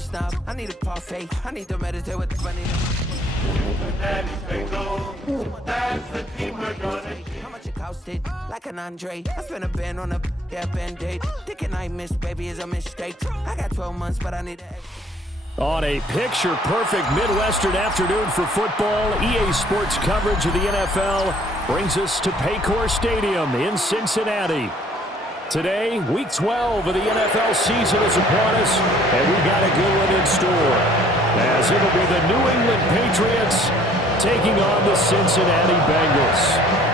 little snob. I need a parfait. I need to meditate with the bunny. Cincinnati Bengals, that's the team we're gonna keep. How much it costed? Like an Andre. I spent a band on a Band-Aid. Thinking I missed, baby, is a mistake. I got 12 months, but I need a... On a picture-perfect Midwestern afternoon for football, EA Sports coverage of the NFL brings us to Paycor Stadium in Cincinnati. Today, Week 12 of the NFL season is upon us, and we got a good one in store, as it'll be the New England Patriots taking on the Cincinnati Bengals.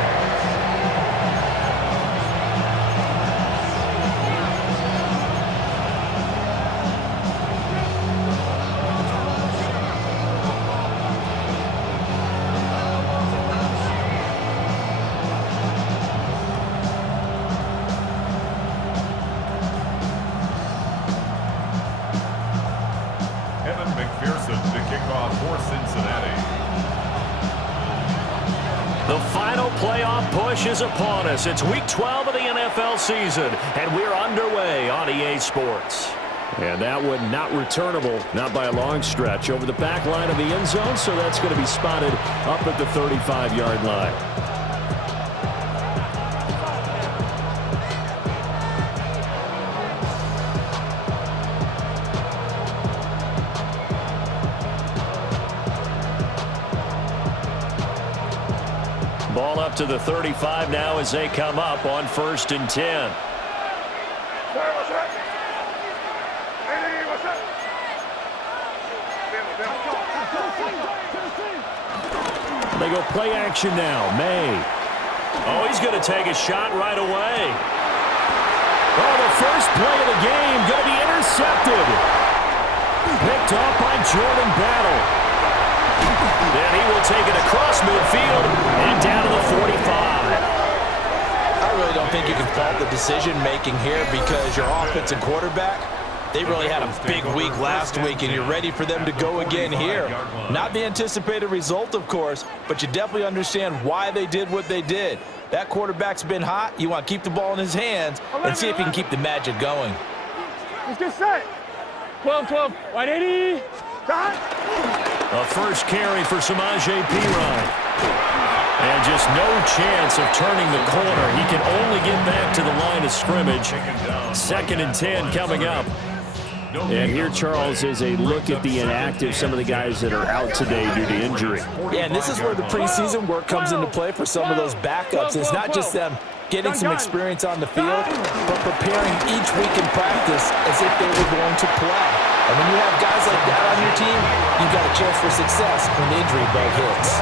The final playoff push is upon us. It's Week 12 of the NFL season, and we're underway on EA Sports. And that one not returnable, not by a long stretch, over the back line of the end zone, so that's going to be spotted up at the 35-yard line. Ball up to the 35 now as they come up on 1st and 10. They go play action now. May. Oh, he's going to take a shot right away. Oh, the first play of the game going to be intercepted. Picked off by Jordan Battle. Then he will take it across midfield and down to the 45. I really don't think you can fault the decision-making here because your offense and quarterback, they really had a big week last week, and you're ready for them to go again here. Not the anticipated result, of course, but you definitely understand why they did what they did. That quarterback's been hot. You want to keep the ball in his hands and see if he can keep the magic going. Let's get set. 12-12. 180. A first carry for Samaje Perine. And just no chance of turning the corner. He can only get back to the line of scrimmage. 2nd and 10 coming up. And here, Charles, is a look at the inactive, some of the guys that are out today due to injury. Yeah, and this is where the preseason work comes into play for some of those backups. It's not just them getting some experience on the field, but preparing each week in practice as if they were going to play. And when you have guys like that on your team, you've got a chance for success when the injury bug hits.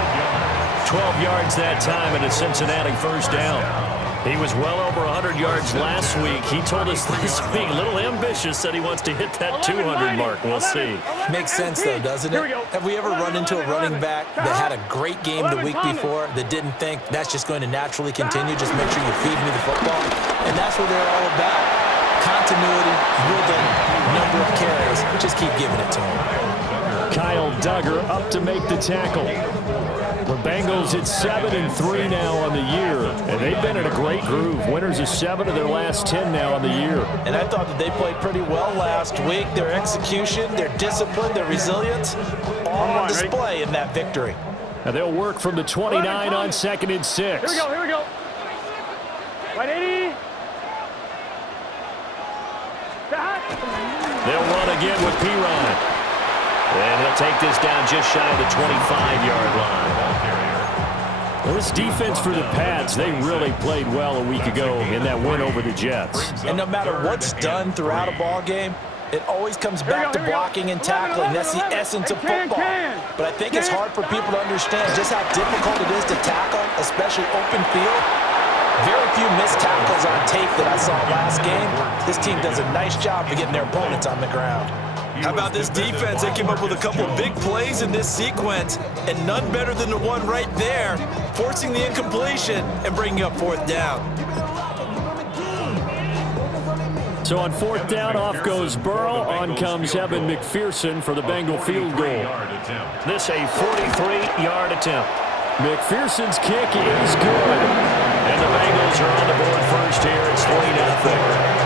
12 yards that time and a Cincinnati first down. He was well over 100 yards last week. He told us this week, a little ambitious, said he wants to hit that 200 mark. We'll see. Makes sense, though, doesn't it? Have we ever run into a running back that had a great game the week before that didn't think that's just going to naturally continue? Just make sure you feed me the football. And that's what they're all about. Continuity, rhythm, number of carries. Just keep giving it to him. Kyle Duggar up to make the tackle. The Bengals at 7-3 now on the year, and they've been in a great groove. Winners of 7 of their last 10 now on the year. And I thought that they played pretty well last week. Their execution, their discipline, their resilience, all on display in that victory. And they'll work from the 29 on 2nd and 6. Here we go. 180. They'll run again with Perine. And he'll take this down just shy of the 25-yard line. Well, this defense for the Pats, they really played well a week ago in that win over the Jets. And no matter what's done throughout a ball game, it always comes back to blocking and tackling. That's the essence of football. But I think it's hard for people to understand just how difficult it is to tackle, especially open field. Very few missed tackles on tape that I saw last game. This team does a nice job of getting their opponents on the ground. How about this defense? They came up with a couple big plays in this sequence, and none better than the one right there, forcing the incompletion and bringing up 4th down. So on 4th down, off goes Burrow. On comes Evan McPherson for the Bengal field goal. This a 43-yard attempt. McPherson's kick is good. And the Bengals are on the board first here. It's 3-0.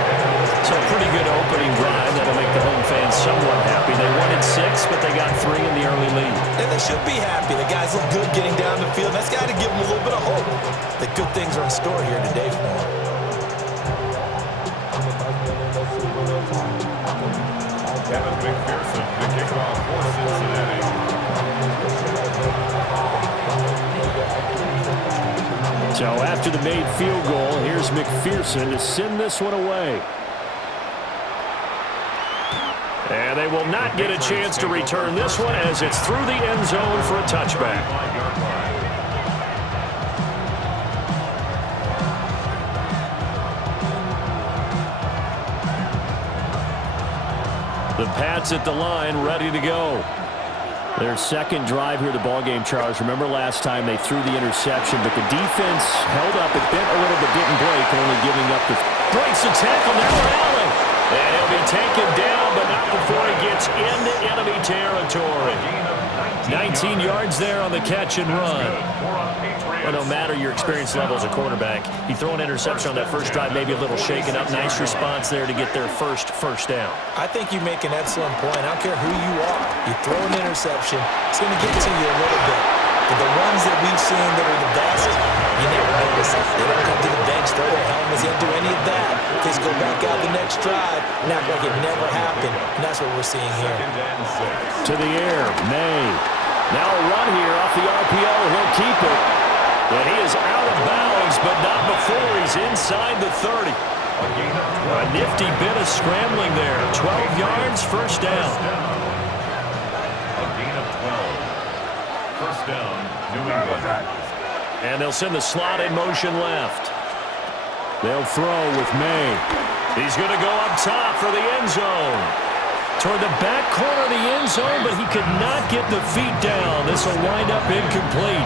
So a pretty good opening drive that'll make the home fans somewhat happy. They should be happy. The guys look good getting down the field. That's got to give them a little bit of hope that good things are in store here today for them. Kevin McPherson, the kickoff for Cincinnati. So after the made field goal, here's McPherson to send this one away. And they will not get a chance to return this one as it's through the end zone for a touchback. The Pats at the line, ready to go. Their second drive here, the ballgame, Charles. Remember last time they threw the interception, but the defense held up. It bent a little but didn't break, only giving up the... Breaks the tackle, now Allen. And he'll be taken down, but not before he gets into enemy territory. 19 yards there on the catch and run. Well, no matter your experience level as a quarterback, you throw an interception on that first drive, maybe a little shaken up. Nice response there to get their first down. I think you make an excellent point. I don't care who you are. You throw an interception, it's going to get to you a little bit. But the ones that we've seen that are the best, you never notice it. They don't come to the bench, throw their helmets, they don't do any of that. They just go back out the next drive and act like it never happened. And that's what we're seeing here. To the air, May. Now a run here off the RPO. He'll keep it. But he is out of bounds, but not before he's inside the 30. A nifty bit of scrambling there. 12 yards, first down. A gain of 12. First down, New England. And they'll send the slot in motion left. They'll throw with May. He's going to go up top for the end zone. Toward the back corner of the end zone, but he could not get the feet down. This will wind up incomplete.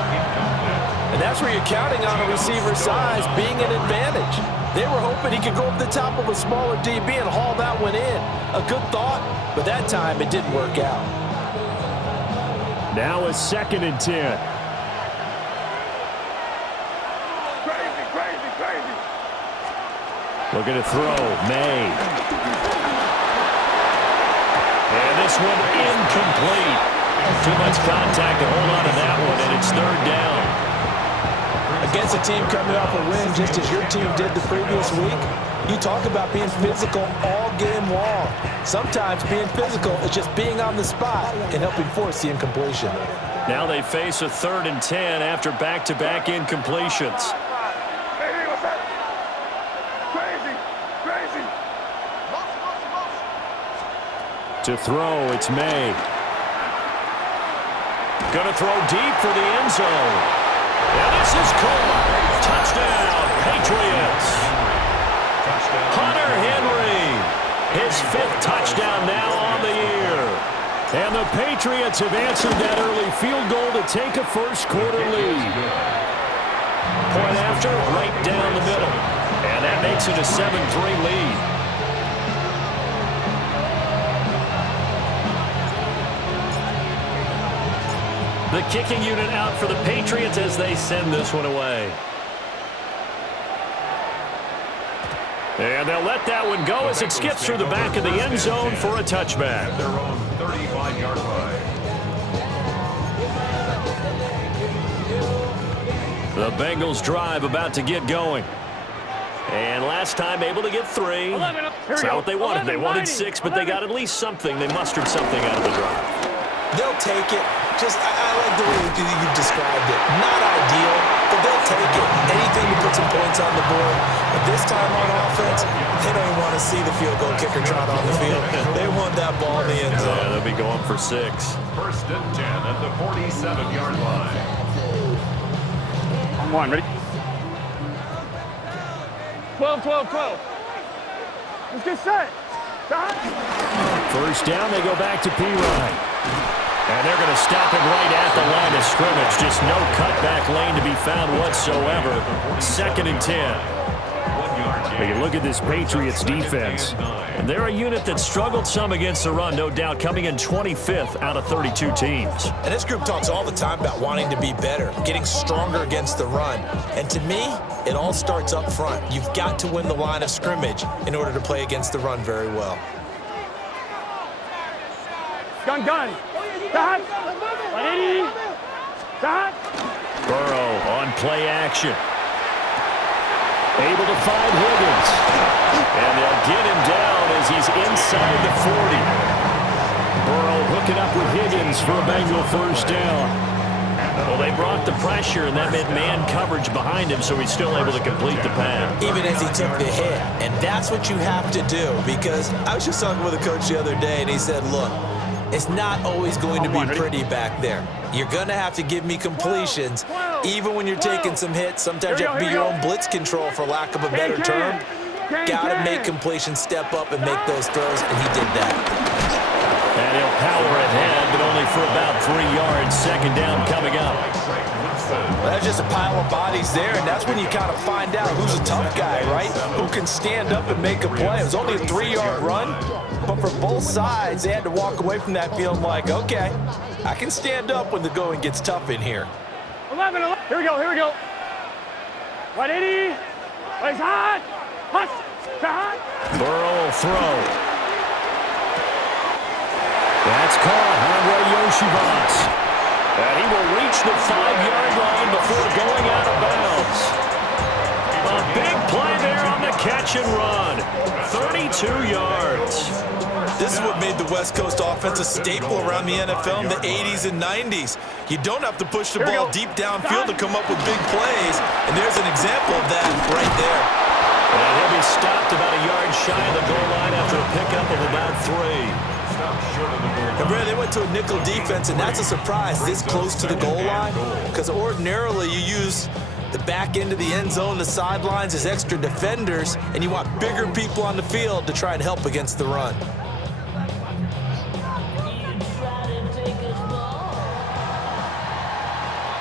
And that's where you're counting on a receiver's size being an advantage. They were hoping he could go up the top of a smaller DB and haul that one in. A good thought, but that time it didn't work out. Now a 2nd and 10. Crazy. Looking to throw, May. And this one incomplete. Too much contact to hold on to that one, and it's 3rd down. Against a team coming off a win just as your team did the previous week, you talk about being physical all game long. Sometimes being physical is just being on the spot and helping force the incompletion. Now they face a 3rd and 10 after back-to-back incompletions. Hey, what's that? Crazy. To throw, it's May. Gonna throw deep for the end zone. And this is caught. Touchdown, Patriots. Hunter Henry, his 5th touchdown now on the year. And the Patriots have answered that early field goal to take a first-quarter lead. Point after, right down the middle. And that makes it a 7-3 lead. The kicking unit out for the Patriots as they send this one away. And they'll let that one go as it skips through the back of the end zone for a touchback. Their own 35-yard line. The Bengals drive about to get going. And last time able to get 3. That's not what they wanted. They wanted 6, but they got at least something. They mustered something out of the drive. They'll take it. Just, I like the way you described it. Not ideal, but they'll take it. Anything to put some points on the board. But this time on offense, they don't even want to see the field goal kicker trot on the field. They want that ball in the end zone. Yeah, they'll be going for 6. First and 10 at the 47-yard line. On 1, ready? 12. Let's get set. First down, they go back to P-Ryan. And they're going to stop it right at the line of scrimmage. Just no cutback lane to be found whatsoever. 2nd and 10. Take a look at this Patriots defense. And they're a unit that struggled some against the run, no doubt, coming in 25th out of 32 teams. And this group talks all the time about wanting to be better, getting stronger against the run. And to me, it all starts up front. You've got to win the line of scrimmage in order to play against the run very well. Gun. Stop. 180. Stop. Burrow on play action. Able to find Higgins. And they'll get him down as he's inside the 40. Burrow hooking up with Higgins for a Bengal first down. Well, they brought the pressure, and that meant man coverage behind him, so he's still able to complete the pass. Even as he took the hit. And that's what you have to do, because I was just talking with a coach the other day, and he said, look, it's not always going to be pretty back there. You're going to have to give me completions, even when you're taking some hits. Sometimes you have to be your own blitz control, for lack of a better term. Got to make completions, step up, and make those throws, and he did that. And he'll power ahead, but only for about 3 yards. Second down coming up. Well, that's just a pile of bodies there, and that's when you kind of find out who's a tough guy, right? Who can stand up and make a play. It was only a 3-yard run, but for both sides, they had to walk away from that feeling like, okay, I can stand up when the going gets tough in here. 11. Here we go. 180. Plays hot. Burrow will throw. That's caught. Andre Yoshivas. And he will reach the 5-yard line before going out of bounds. A big play there on the catch and run. 32 yards. This is what made the West Coast offense a staple around the NFL in the 80s and 90s. You don't have to push the ball deep downfield to come up with big plays, and there's an example of that right there. And he'll be stopped about a yard shy of the goal line after a pickup of about 3. And Brad, they went to a nickel defense, and that's a surprise this close to the goal line, because ordinarily you use the back end of the end zone, the sidelines as extra defenders, and you want bigger people on the field to try and help against the run.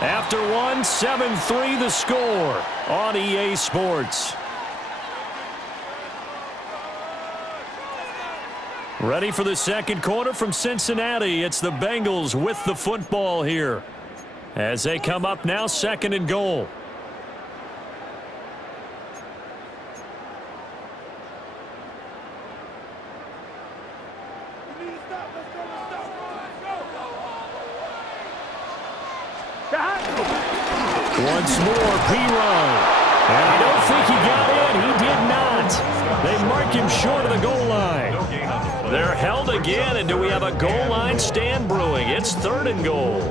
After 7-3 the score on EA Sports. Ready for the second quarter from Cincinnati. It's the Bengals with the football here as they come up now, 2nd and goal. Once more, P-Ryan. And I don't think he got in. He did not. They mark him short of the goal line. They're held again, and do we have a goal line stand brewing? It's 3rd and goal.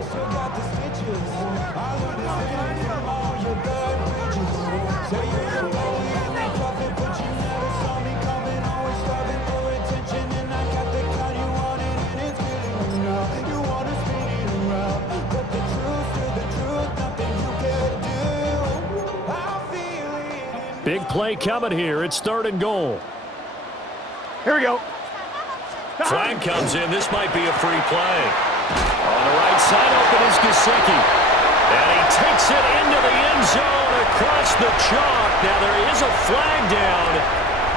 Big play coming here. It's 3rd and goal. Here we go. Flag comes in. This might be a free play. On the right side, open is Gesicki. And he takes it into the end zone across the chalk. Now there is a flag down,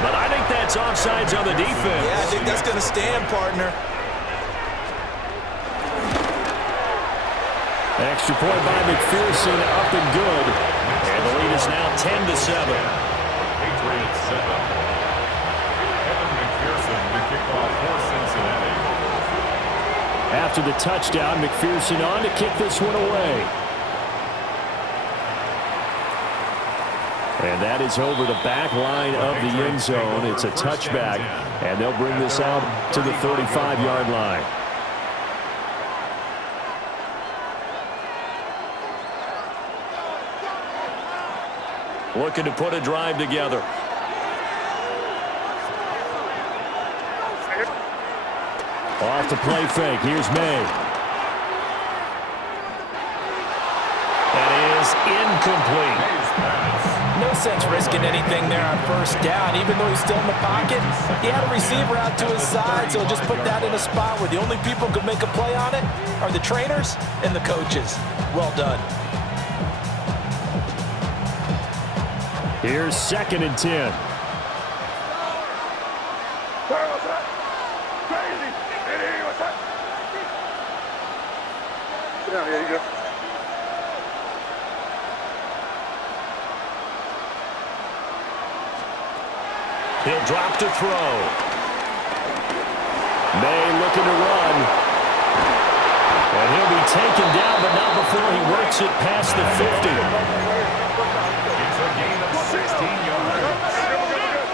but I think that's offsides on the defense. Yeah, I think that's going to stand, partner. Extra point by McPherson, up and good. And the lead is now 10-7. Patriots 7. After the touchdown, McPherson on to kick this one away. And that is over the back line of the end zone. It's a touchback, and they'll bring this out to the 35-yard line. Looking to put a drive together. Off the play fake. Here's May. That is incomplete. No sense risking anything there on 1st down. Even though he's still in the pocket, he had a receiver out to his side, so just put that in a spot where the only people who can make a play on it are the trainers and the coaches. Well done. Here's 2nd and 10. Yeah, here you go. He'll drop to throw. May looking to run. taken down, but not before he works it past the 50. It's a gain of 16 yards.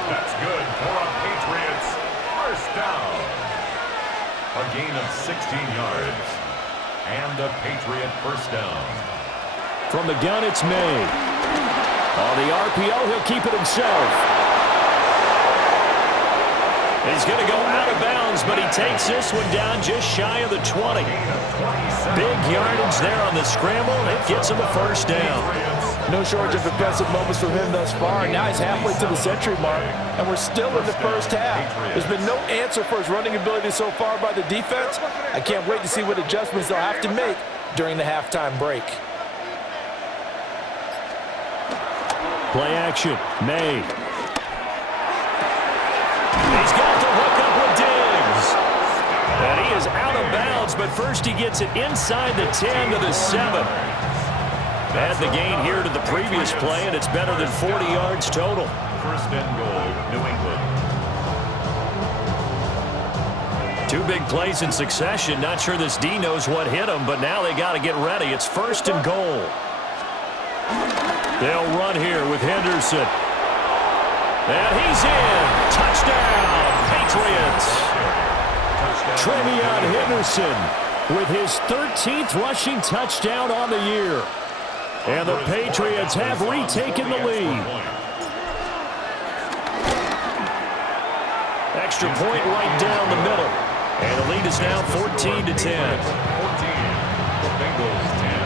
That's good for a Patriots first down. A gain of 16 yards. And a Patriot first down. From the gun, it's May. On the RPO, he'll keep it himself. He's going to go out of bounds, but he takes this one down just shy of the 20. Big yardage there on the scramble. It gets him a first down. No shortage of impressive moments from him thus far. Now he's halfway to the century mark, and we're still in the first half. There's been no answer for his running ability so far by the defense. I can't wait to see what adjustments they'll have to make during the halftime break. Play action. May. He's got the hook up with Diggs. And he is out of bounds, but first he gets it inside the 10 to the 7. Add the gain here to the previous play, and it's better than 40 yards total. First and goal, New England. Two big plays in succession. Not sure this D knows what hit him, but now they got to get ready. It's first and goal. They'll run here with Henderson. And he's in. Touchdown, Patriots. Trevion Henderson with his 13th rushing touchdown on the year. And the Patriots have retaken the lead. Extra point right down the middle. And the lead is now 14-10. 14. Bengals 10.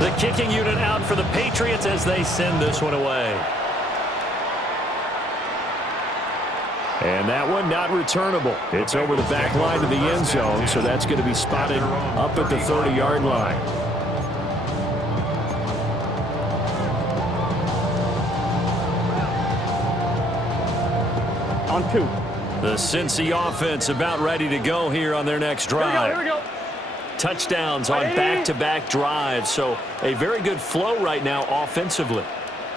The kicking unit out for the Patriots as they send this one away. And that one not returnable. It's over the back line of the end zone, so that's going to be spotted up at the 30-yard line. On 2. The Cincy offense about ready to go here on their next drive. Here we go. Touchdowns on back-to-back drives, so a very good flow right now offensively.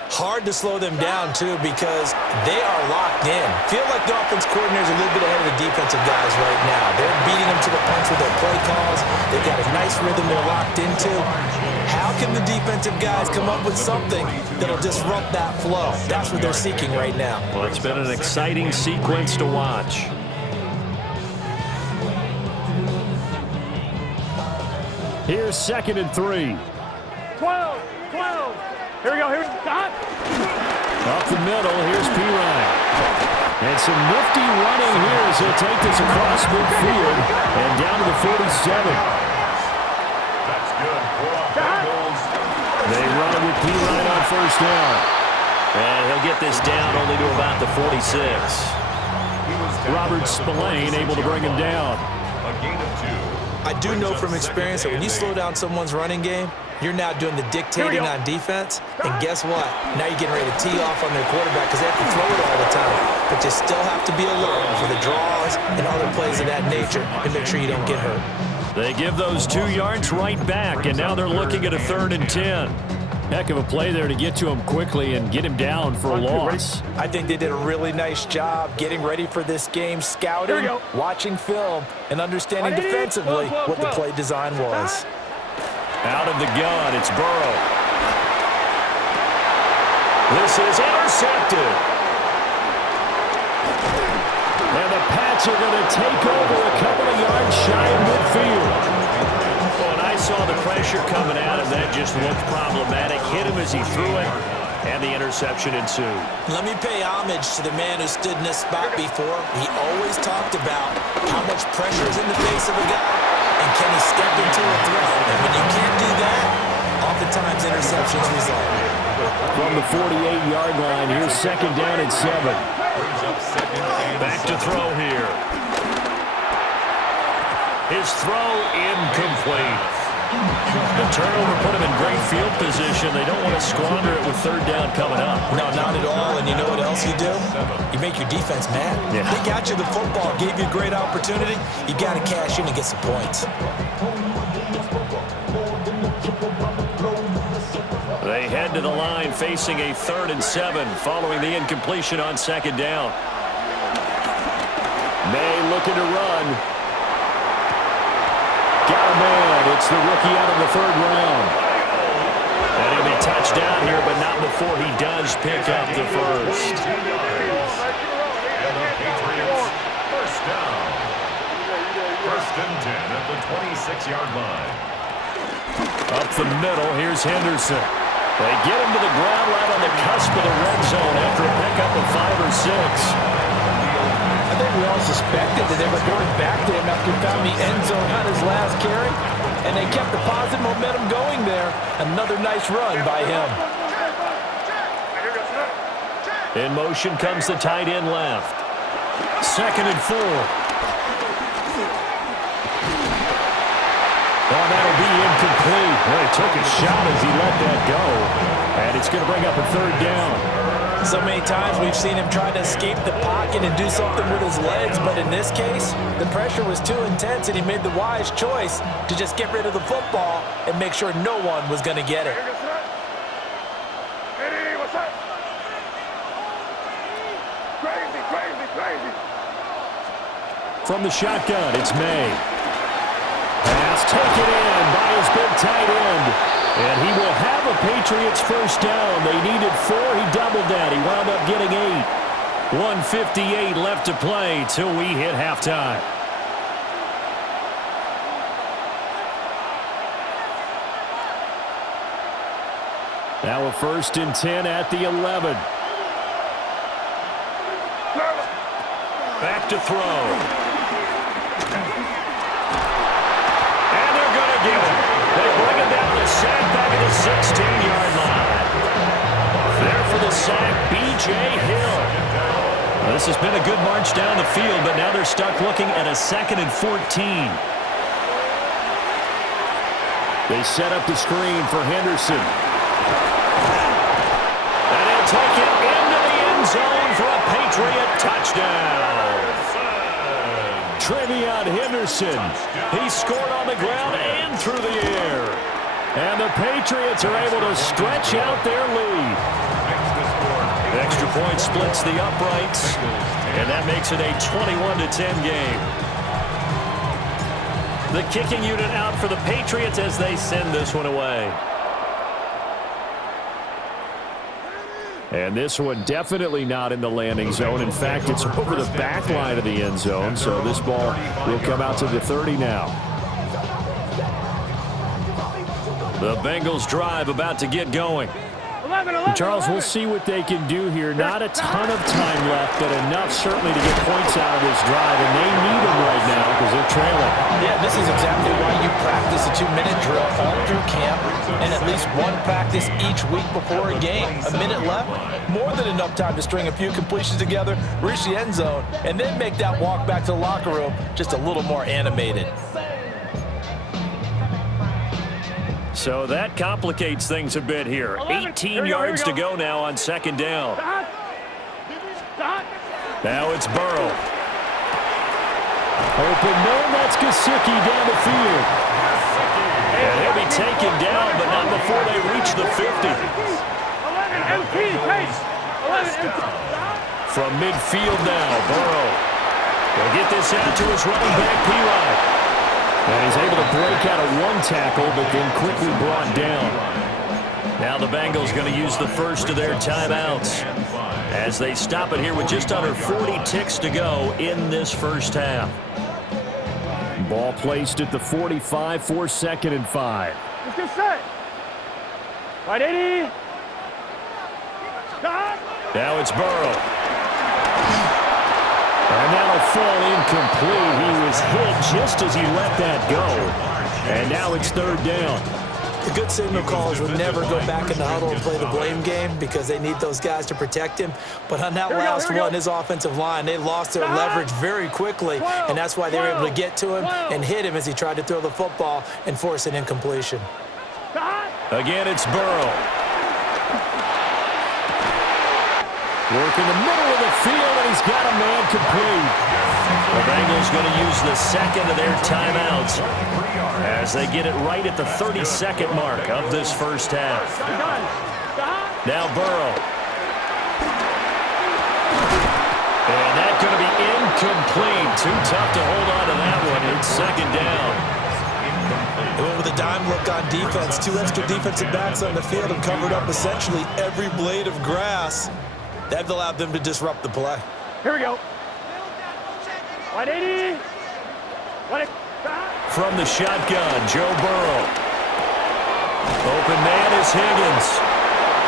Hard to slow them down, too, because they are locked in. Feel like the offense coordinator is a little bit ahead of the defensive guys right now. They're beating them to the punch with their play calls. They've got a nice rhythm they're locked into. How can the defensive guys come up with something that'll disrupt that flow? That's what they're seeking right now. Well, it's been an exciting sequence to watch. Here's 2nd and 3. 12. Here we go. Here's Scott. Up the middle, here's Pirine. And some nifty running here as he'll take this across midfield and down to the 47. That's good for a Bengals. They run it with Pirine on first down. And he'll get this down only to about the 46. Robert Spillane able to bring him down. A gain of 2. I do know from experience that when you slow down someone's running game, you're now doing the dictating on defense. And guess what? Now you're getting ready to tee off on their quarterback because they have to throw it all the time. But you still have to be alert for the draws and other plays of that nature and make sure you don't get hurt. They give those 2 yards right back, and now they're looking at a 3rd and 10. Heck of a play there to get to him quickly and get him down for a loss. I think they did a really nice job getting ready for this game, scouting, watching film, and understanding defensively what the play design was. Out of the gun, it's Burrow. This is intercepted. And the Pats are going to take over a couple of yards shy of midfield. When I saw the pressure coming at him, that just looked problematic. Hit him as he threw it, and the interception ensued. Let me pay homage to the man who stood in this spot before. He always talked about how much pressure is in the face of a guy, and can he step into a throw. And when you can't do that, oftentimes interceptions result. From the 48-yard line, here's 2nd down and 7. Back to throw here. His throw incomplete. The turnover put him in great field position. They don't want to squander it with 3rd down coming up. No, not at all. And you know what else you do? You make your defense mad. Yeah. They got you the football, gave you a great opportunity. You got to cash in and get some points. They head to the line facing a 3rd and 7 following the incompletion on 2nd down. May looking to run. Got a man. It's the rookie out of the third round. And he'll be touched down here, but not before he does pick up the first. And the Patriots, first down. First and 10 at the 26-yard line. Up the middle, here's Henderson. They get him to the ground right on the cusp of the red zone after a pickup of 5 or 6. I think we all suspected that they were going back to him after he found the end zone on his last carry, and they kept the positive momentum going there. Another nice run by him. In motion comes the tight end left. 2nd and 4. Oh, that'll be incomplete. Well, he took a shot as he let that go. And it's going to bring up a 3rd down. So many times we've seen him try to escape the pocket and do something with his legs, but in this case, the pressure was too intense and he made the wise choice to just get rid of the football and make sure no one was going to get it. From the shotgun, it's May. Pass taken in by his big tight end. And he will have a Patriots first down. They needed 4. He doubled that. He wound up getting 8. 1:58 left to play till we hit halftime. Now a 1st and 10 at the 11. Back to throw. They bring him down to sack back at the 16-yard line. There for the sack, B.J. Hill. This has been a good march down the field, but now they're stuck looking at a 2nd and 14. They set up the screen for Henderson. And he'll take it into the end zone for a Patriot touchdown. Trevion Henderson. He scored on the ground and through the air. And the Patriots are able to stretch out their lead. Extra point splits the uprights, and that makes it a 21-10 game. The kicking unit out for the Patriots as they send this one away. And this one definitely not in the landing zone. In fact, it's over the back line of the end zone, so this ball will come out to the 30 now. The Bengals drive about to get going. Charles, we'll see what they can do here. Not a ton of time left, but enough certainly to get points out of this drive, and they need them right now because they're trailing. Yeah, this is exactly why you practice a 2-minute drill all through camp and at least one practice each week before a game. A minute left, more than enough time to string a few completions together, reach the end zone, and then make that walk back to the locker room just a little more animated. So that complicates things a bit here. 18 yards to go now on 2nd down. Now it's Burrow. Open man, that's Gesicki down the field. And he'll be taken down, but not before they reach the 50. From midfield now, Burrow. They'll get this out to his running back, P-Rod. And he's able to break out of one tackle, but then quickly brought down. Now the Bengals going to use the first of their timeouts as they stop it here with just under 40 ticks to go in this first half. Ball placed at the 45 for 2nd and 5. Let's get set. Right, 80. Now it's Burrow. And that'll fall incomplete. He was hit just as he let that go. And now it's 3rd down. The good signal callers would never go back in the huddle and play the blame game because they need those guys to protect him. But on that last one, his offensive line, they lost their leverage very quickly, and that's why they were able to get to him and hit him as he tried to throw the football and force an incompletion. Again, it's Burrow. Working the middle of the field, and he's got a man complete. The Bengals going to use the 2nd of their timeouts as they get it right at the 32nd mark of this first half. Now Burrow. And that's going to be incomplete. Too tough to hold on to that one. It's second down. They went with a dime look on defense. 2 extra defensive backs on the field and covered up essentially every blade of grass. That allowed them to disrupt the play. Here we go. 180. From the shotgun, Joe Burrow. Open man is Higgins.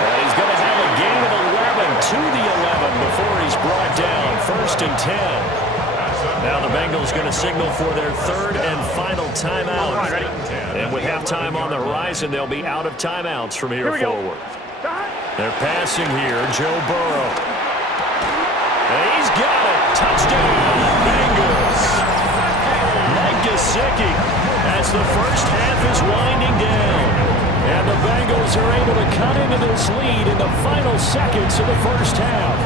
And he's going to have a gain of 11 to the 11 before he's brought down. 1st and 10. Now the Bengals going to signal for their 3rd and final timeout. And with halftime on the horizon, they'll be out of timeouts from here forward. They're passing here, Joe Burrow. And he's got it. Touchdown, Bengals. Mike Gesicki as the first half is winding down. And the Bengals are able to cut into this lead in the final seconds of the first half.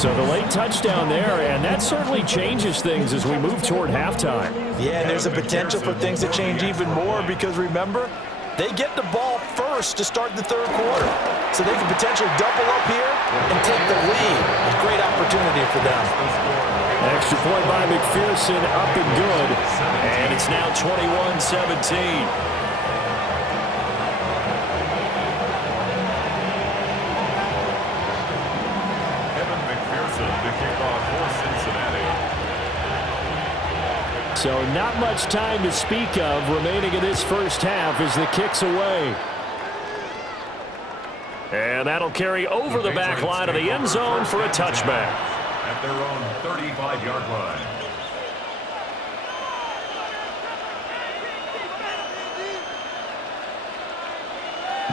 So the late touchdown there, and that certainly changes things as we move toward halftime. Yeah, and there's a potential for things to change even more because, remember, they get the ball first to start the 3rd quarter. So they can potentially double up here and take the lead. A great opportunity for them. Extra point by McPherson, up and good. And it's now 21-17. So not much time to speak of remaining in this first half as the kick's away. And that'll carry over the back line of the end zone for a touchback. At their own 35-yard line.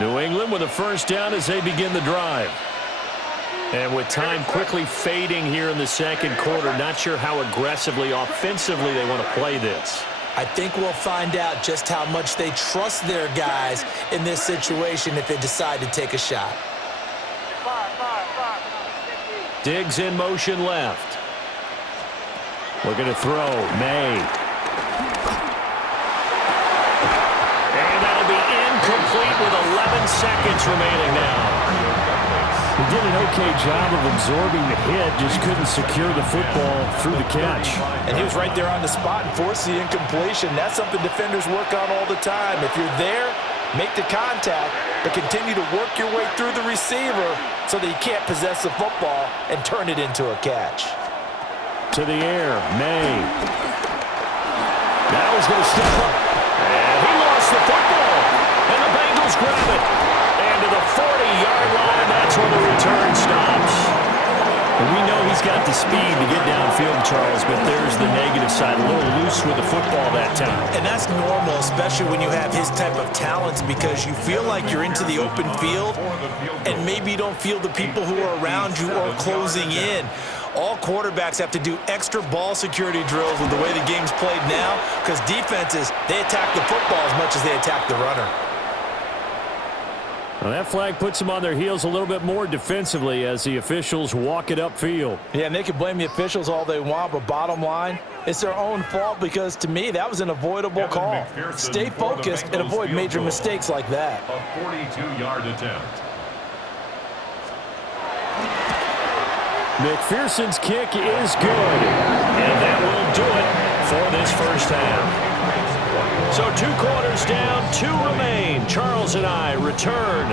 New England with a first down as they begin the drive. And with time quickly fading here in the second quarter, not sure how aggressively, offensively they want to play this. I think we'll find out just how much they trust their guys in this situation if they decide to take a shot. Diggs in motion left. Looking to throw. May. And that'll be incomplete with 11 seconds remaining now. He did an okay job of absorbing the hit, just couldn't secure the football through the catch. And he was right there on the spot and forced the incompletion. That's something defenders work on all the time. If you're there, make the contact, but continue to work your way through the receiver so that you can't possess the football and turn it into a catch. To the air, May. Now he's going to step up. And he lost the football. And the Bengals grab it. And to the 40-yard line, that's where the return stops. And we know he's got the speed to get downfield, Charles, but there's the negative side. A little loose with the football that time. And that's normal, especially when you have his type of talents, because you feel like you're into the open field and maybe you don't feel the people who are around you or closing in. All quarterbacks have to do extra ball security drills with the way the game's played now, because defenses, they attack the football as much as they attack the runner. Well, that flag puts them on their heels a little bit more defensively as the officials walk it upfield. Yeah, and they can blame the officials all they want, but bottom line, it's their own fault because, to me, that was an avoidable call. Stay focused and avoid major mistakes like that. A 42-yard attempt. McPherson's kick is good, and that will do it for this first half. So 2 quarters down, 2 remain. Charles and I return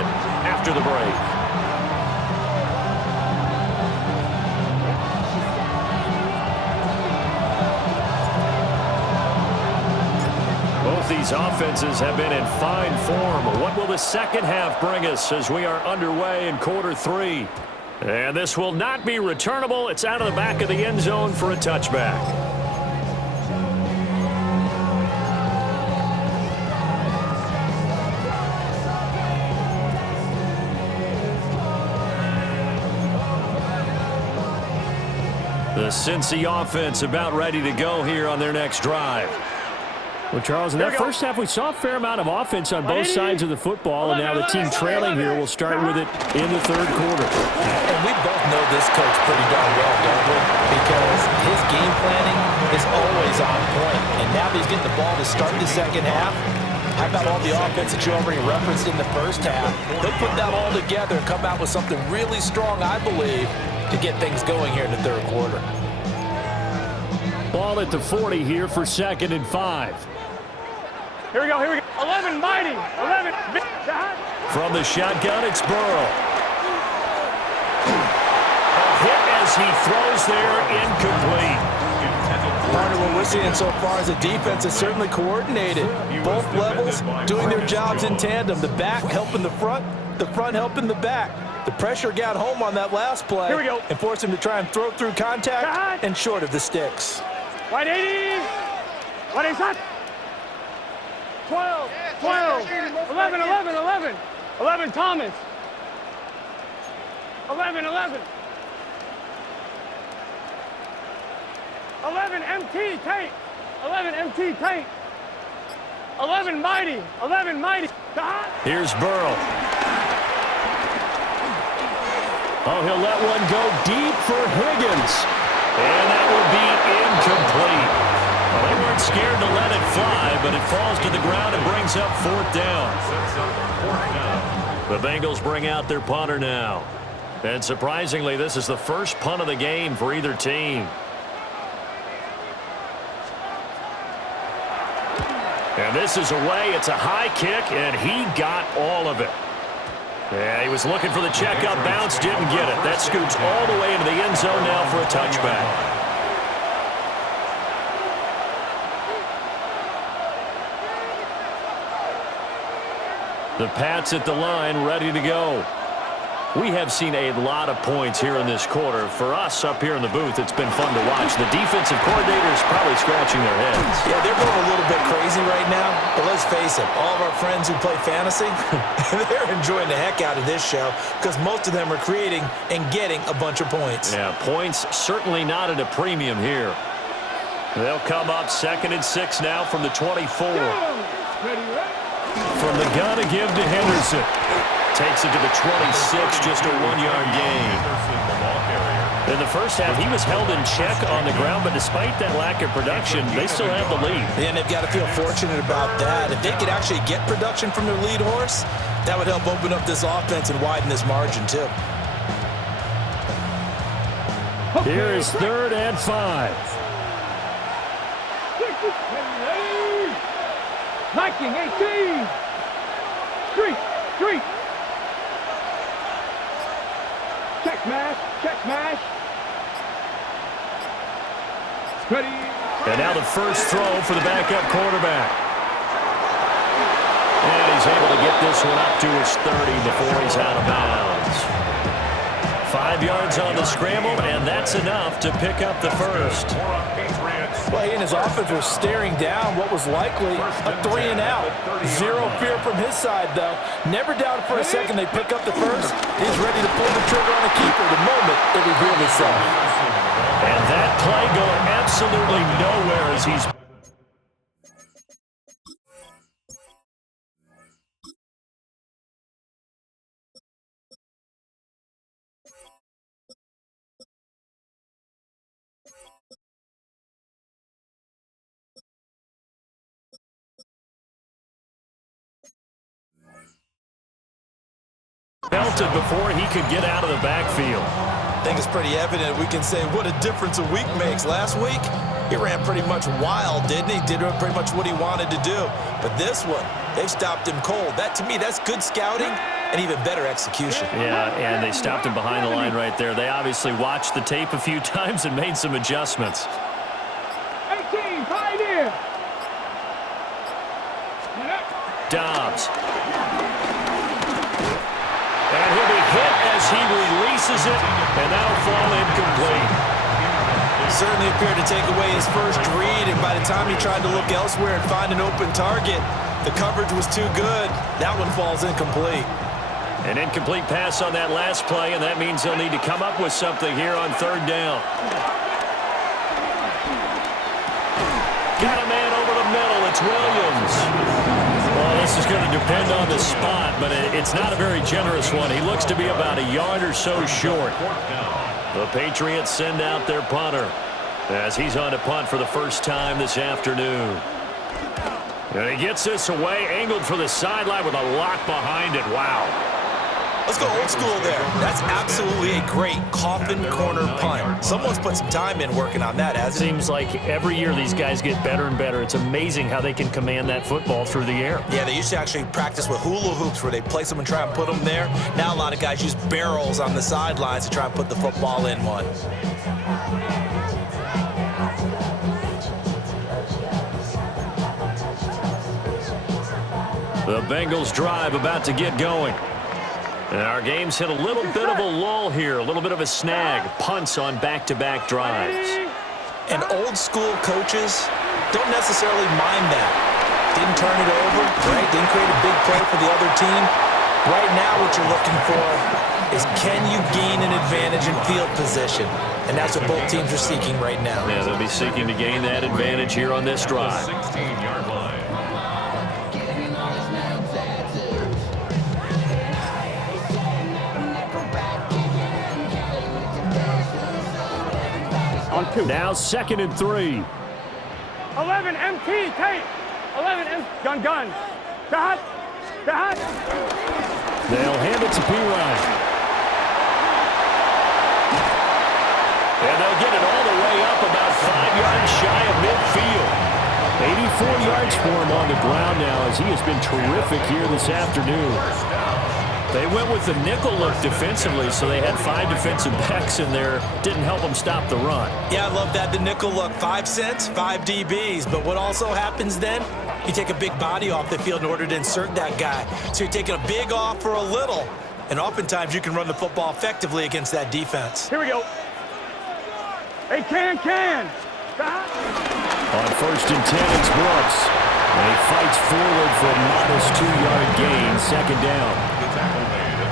after the break. Both these offenses have been in fine form. What will the second half bring us as we are underway in quarter 3? And this will not be returnable. It's out of the back of the end zone for a touchback. The Cincy offense about ready to go here on their next drive. Well, Charles, in that first half, we saw a fair amount of offense on both sides of the football, and now the team trailing here will start with it in the third quarter. And we both know this coach pretty darn well, don't we? Because his game planning is always on point. And now that he's getting the ball to start the second half, how about all the offense that you already referenced in the first half? They'll put that all together and come out with something really strong, I believe, to get things going here in the third quarter. Ball at the 40 here for 2nd and 5. Here we go, here we go. 11, mighty. 11, big shot. From the shotgun, it's Burrow. A hit as he throws there, incomplete. Part of what we're seeing so far is the defense is certainly coordinated. Both levels doing their jobs in tandem. The back helping the front helping the back. The pressure got home on that last play. Here we go. And forced him to try and throw through contact and short of the sticks. White 80. White 80 shot. 12, 12, 11, 11, 11. 11, Thomas. 11, 11. 11, MT, Tate. 11, MT, Tate. 11, mighty. 11, mighty. Here's Burrow. Oh, he'll let one go deep for Higgins. And that will be incomplete. Well, they weren't scared to let it fly, but it falls to the ground and brings up 4th down. The Bengals bring out their punter now. And surprisingly, this is the first punt of the game for either team. And this is away. It's a high kick, and he got all of it. Yeah, he was looking for the checkup bounce, didn't get it. That scoots all the way into the end zone now for a touchback. The Pats at the line, ready to go. We have seen a lot of points here in this quarter. For us up here in the booth, it's been fun to watch. The defensive coordinator is probably scratching their heads. Yeah, they're going a little bit crazy right now. But let's face it, all of our friends who play fantasy, they're enjoying the heck out of this show because most of them are creating and getting a bunch of points. Yeah, points certainly not at a premium here. They'll come up 2nd and 6 now from the 24. From the gun to give to Henderson. Takes it to the 26, just a 1-yard gain. In the first half, he was held in check on the ground, but despite that lack of production, they still have the lead. And they've got to feel fortunate about that. If they could actually get production from their lead horse, that would help open up this offense and widen this margin, too. Here is 3rd and 5. 1918. Street. Check smash. Ready. And now the first throw for the backup quarterback. And he's able to get this one up to his 30 before he's out of bounds. 5 yards on the scramble, and that's enough to pick up the first. Well, he and his offense were staring down what was likely a 3-and-out. Zero fear from his side, though. Never doubted for a second they pick up the first. He's ready to pull the trigger on a keeper the moment it revealed itself. And that play going absolutely nowhere as he's... belted before he could get out of the backfield. I think it's pretty evident. We can say what a difference a week makes. Last week, he ran pretty much wild, didn't he? Did pretty much what he wanted to do. But this one, they've stopped him cold. That, to me, that's good scouting and even better execution. Yeah, and they stopped him behind the line right there. They obviously watched the tape a few times and made some adjustments. 18, Pioneer. Dobbs. And he'll be hit as he releases it, and that'll fall incomplete. Certainly appeared to take away his first read, and by the time he tried to look elsewhere and find an open target, the coverage was too good. That one falls incomplete. An incomplete pass on that last play, and that means they'll need to come up with something here on 3rd down. Got a man over the middle. It's Williams. Well, this is going to depend on the spot, but it's not a very generous one. He looks to be about a yard or so short. The Patriots send out their punter as he's on to punt for the first time this afternoon. And he gets this away, angled for the sideline with a lock behind it. Wow. Let's go old school there. That's absolutely a great coffin corner punt. Someone's put some time in working on that, hasn't it? Seems like every year these guys get better and better. It's amazing how they can command that football through the air. Yeah, they used to actually practice with hula hoops where they place them and try and put them there. Now a lot of guys use barrels on the sidelines to try and put the football in one. The Bengals drive about to get going. And our game's hit a little bit of a lull here, a little bit of a snag. Punts on back-to-back drives. And old school coaches don't necessarily mind that. Didn't turn it over, right? Didn't create a big play for the other team. Right now what you're looking for is can you gain an advantage in field position? And that's what both teams are seeking right now. Yeah, they'll be seeking to gain that advantage here on this drive. 16-yard line. On 2. Now 2nd and 3. 11 MT, Tate. 11 M. Gun. Dot. They'll hand it to P-Ryan. And they'll get it all the way up about 5 yards shy of midfield. 84 yards for him on the ground now as he has been terrific here this afternoon. They went with the nickel look defensively, so they had 5 defensive backs in there. Didn't help them stop the run. Yeah, I love that, the nickel look. 5 cents, 5 DBs. But what also happens then, you take a big body off the field in order to insert that guy. So you're taking a big off for a little. And oftentimes you can run the football effectively against that defense. Here we go. Hey, can. On 1st and 10, it's Brooks. And he fights forward for a modest 2-yard gain, 2nd down.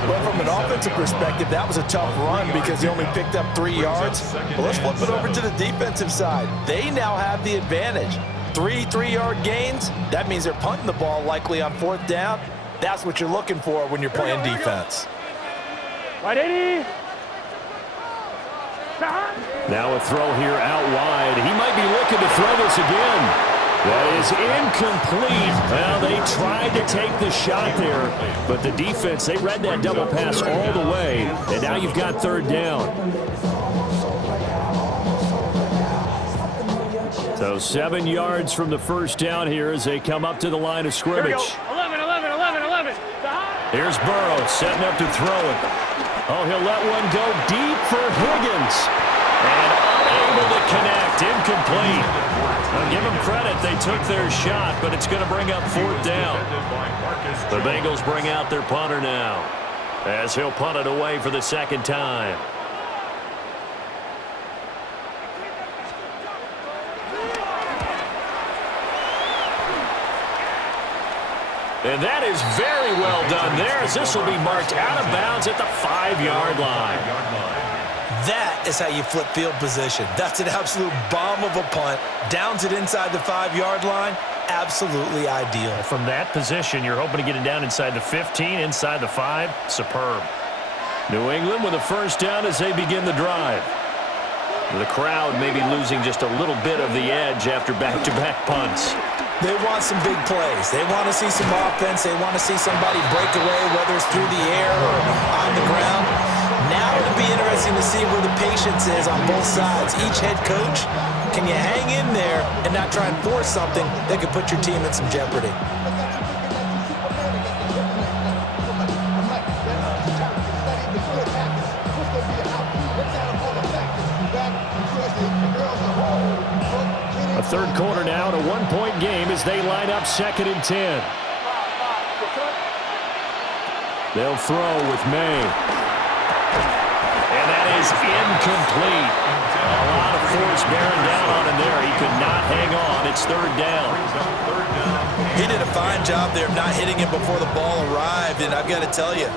Well, from an offensive perspective, that was a tough run because he only picked up 3 yards. Well, let's flip it over to the defensive side. They now have the advantage. 3 3-yard gains. That means they're punting the ball likely on 4th down. That's what you're looking for when you're playing defense. Right, 80. Now a throw here out wide. He might be looking to throw this again. That is incomplete. Well, they tried to take the shot there, but the defense, they read that double pass all the way, and now you've got 3rd down. So 7 yards from the 1st down here as they come up to the line of scrimmage. 11. Here's Burrow setting up to throw it. Oh, he'll let one go deep for Higgins. And unable to connect, incomplete. Now give them credit, they took their shot, but it's going to bring up 4th down. The Bengals bring out their punter now, as he'll punt it away for the 2nd time. And that is very well done there, as this will be marked out of bounds at the 5-yard line. That is how you flip field position. That's an absolute bomb of a punt. Downs it inside the 5-yard line. Absolutely ideal. From that position, you're hoping to get it down inside the 15, inside the 5. Superb. New England with a 1st down as they begin the drive. The crowd may be losing just a little bit of the edge after back-to-back punts. They want some big plays. They want to see some offense. They want to see somebody break away, whether it's through the air or on the ground. Now it'll be interesting to see where the patience is on both sides. Each head coach, can you hang in there and not try and force something that could put your team in some jeopardy? A 3rd quarter now, and a 1-point game as they line up 2nd and 10. They'll throw with May. And that is incomplete. A lot of force bearing down on him there. He could not hang on. It's 3rd down. He did a fine job there of not hitting it before the ball arrived, and I've got to tell you,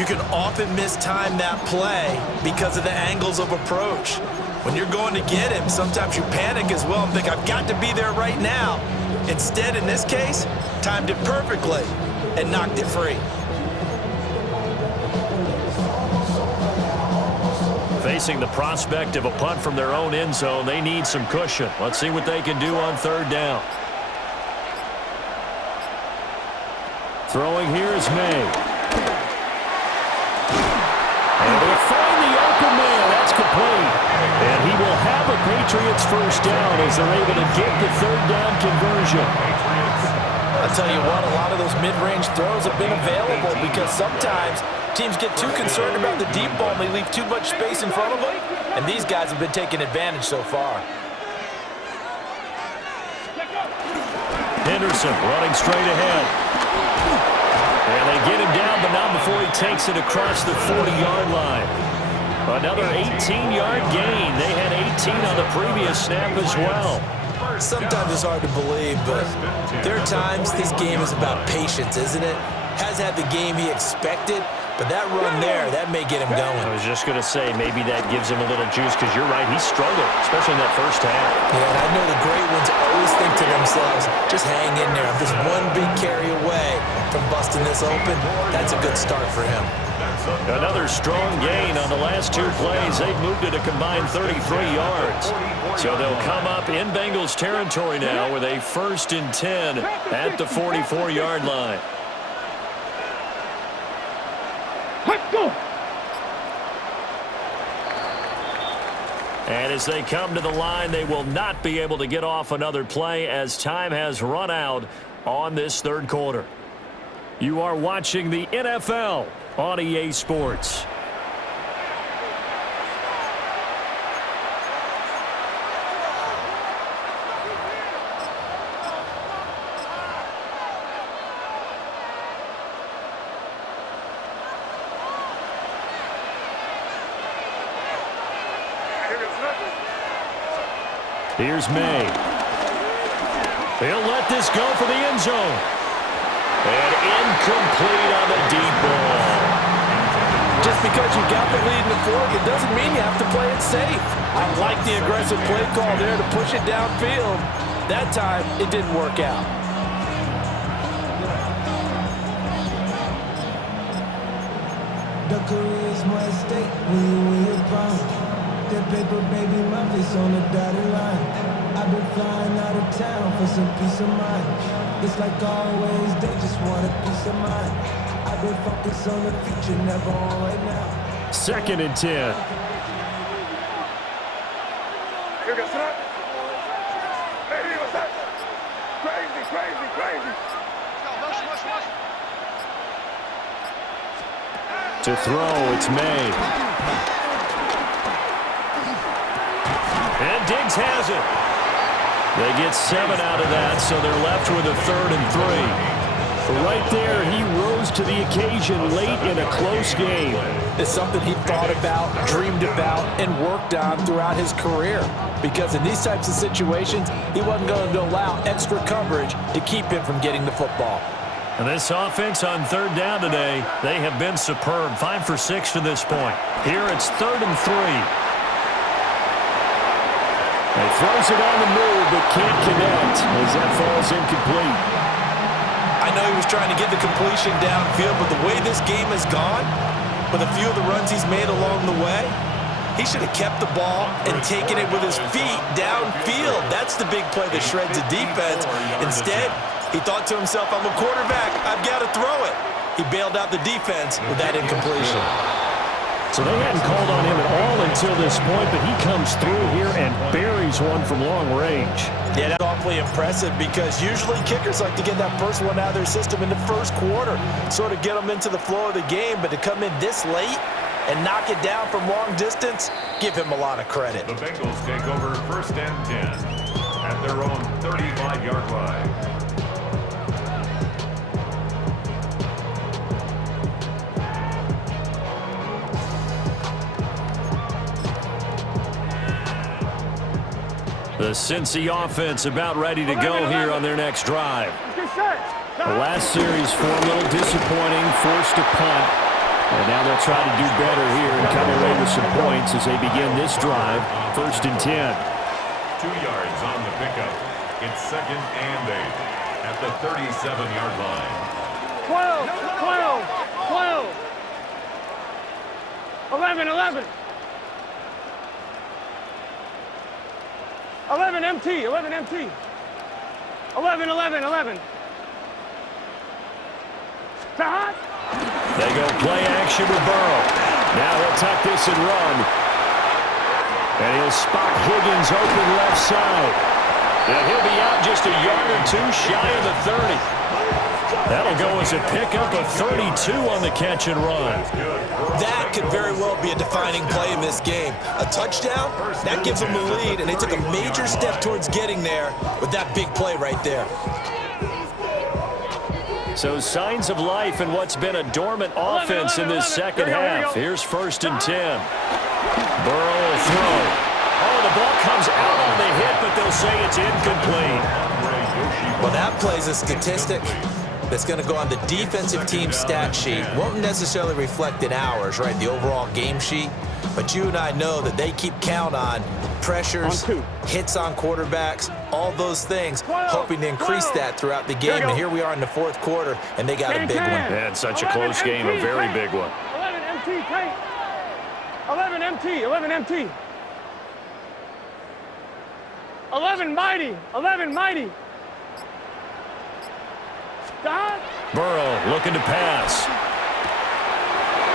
you can often mistime that play because of the angles of approach. When you're going to get him, sometimes you panic as well and think, I've got to be there right now. Instead, in this case, timed it perfectly and knocked it free. Facing the prospect of a punt from their own end zone, they need some cushion. Let's see what they can do on 3rd down. Throwing here is May. Patriots first down as they're able to get the third down conversion. I'll tell you what, a lot of those mid-range throws have been available because sometimes teams get too concerned about the deep ball and they leave too much space in front of them, and these guys have been taking advantage so far. Henderson running straight ahead. And they get him down, but not before he takes it across the 40-yard line. Another 18-yard gain. They had 18 on the previous snap as well. Sometimes it's hard to believe, but there are times this game is about patience, isn't it? Has had the game he expected, but that run there, that may get him going. I was just going to say, maybe that gives him a little juice, because you're right, he struggled, especially in that first half. Yeah, and I know the great ones always think to themselves, just hang in there. I'm just one big carry away from busting this open. That's a good start for him. Another strong gain on the last two plays. They've moved it a combined 33 yards. So they'll come up in Bengals territory now with a 1st and 10 at the 44-yard line. And as they come to the line, they will not be able to get off another play as time has run out on this third quarter. You are watching the NFL on EA Sports. Here's May. He'll let this go for the end zone. And incomplete on the deep ball. Just because you got the lead in the fourth, it doesn't mean you have to play it safe. I like the aggressive play call there to push it downfield. That time, it didn't work out. The career's my stake when you're proud. That paper, baby, my face on the dotted line. I've been flying out of town for some peace of mind. It's like always, they just want a piece of mind. I've been focused on the future, never on right now. 2nd and 10. Here goes up. Baby, what's that? Crazy, crazy, crazy. To throw, it's May. And Diggs has it. They get 7 out of that, so they're left with a 3rd and 3. Right there, he rose to the occasion late in a close game. It's something he thought about, dreamed about, and worked on throughout his career. Because in these types of situations, he wasn't going to allow extra coverage to keep him from getting the football. And this offense on 3rd down today, they have been superb. 5 for 6 to this point. Here it's 3rd and 3. He throws it on the move, but can't connect as that falls incomplete. I know he was trying to get the completion downfield, but the way this game has gone, with a few of the runs he's made along the way, he should have kept the ball and taken it with his feet downfield. That's the big play that shreds the defense. Instead, he thought to himself, I'm a quarterback, I've got to throw it. He bailed out the defense with that incompletion. So they hadn't called on him at all until this point, but he comes through here and buries one from long range. Yeah, that's awfully impressive because usually kickers like to get that first one out of their system in the first quarter, sort of get them into the flow of the game, but to come in this late and knock it down from long distance, give him a lot of credit. The Bengals take over 1st and 10 at their own 35-yard line. The Cincy offense about ready to go here on their next drive. The last series for a little disappointing, forced a punt. And now they'll try to do better here and come away with some points as they begin this drive. 1st and 10. 2 yards on the pickup. It's 2nd and 8 at the 37-yard line. 12, 12, 12. 11, 11. 11 MT, 11 MT. 11, 11, 11. Hot. They go play action with Burrow. Now he'll tuck this and run. And he'll spot Higgins open left side. And he'll be out just a yard or two shy of the 30. That'll go as a pickup of 32 on the catch and run. That could very well be a defining play in this game. A touchdown, that gives them the lead, and they took a major step towards getting there with that big play right there. So signs of life in what's been a dormant offense in this second half. Here's 1st and 10. Burrow will throw. Oh, the ball comes out on the hit, but they'll say it's incomplete. Well, that play's a statistic that's going to go on the defensive team stat sheet. Won't necessarily reflect in ours, right, the overall game sheet. But you and I know that they keep count on pressures, hits on quarterbacks, all those things, hoping to increase that throughout the game. And here we are in the 4th quarter, and they got a big one. And such a close game, a very big one. 11 MT, tank. 11 MT, 11 MT. 11 mighty, 11 mighty. Stop. Burrow looking to pass.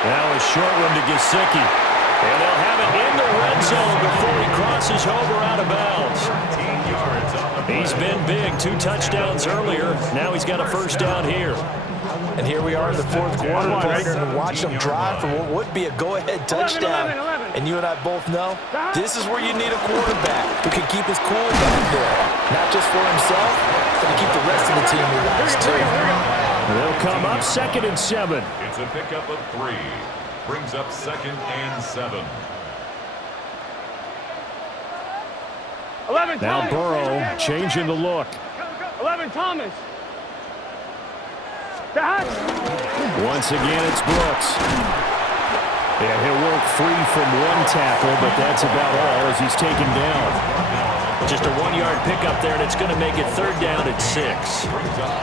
Now a short one to Gesicki. And they'll have it in the red zone before he crosses over out of bounds. He's been big, 2 touchdowns earlier. Now he's got a 1st down here. And here we are in the 4th quarter, partner, and watch them drive for what would be a go-ahead touchdown. And you and I both know this is where you need a quarterback who can keep his cool back there. Not just for himself, but to keep the rest of the team relaxed too. They'll come up 2nd and 7. It's a pickup of 3. Brings up 2nd and 7. 11 Now Thomas. Burrow changing the look. 11 Thomas. Stop. Once again, it's Brooks. Yeah, he'll work free from 1 tackle, but that's about all as he's taken down. Just a 1-yard pickup there, and it's going to make it 3rd down at 6.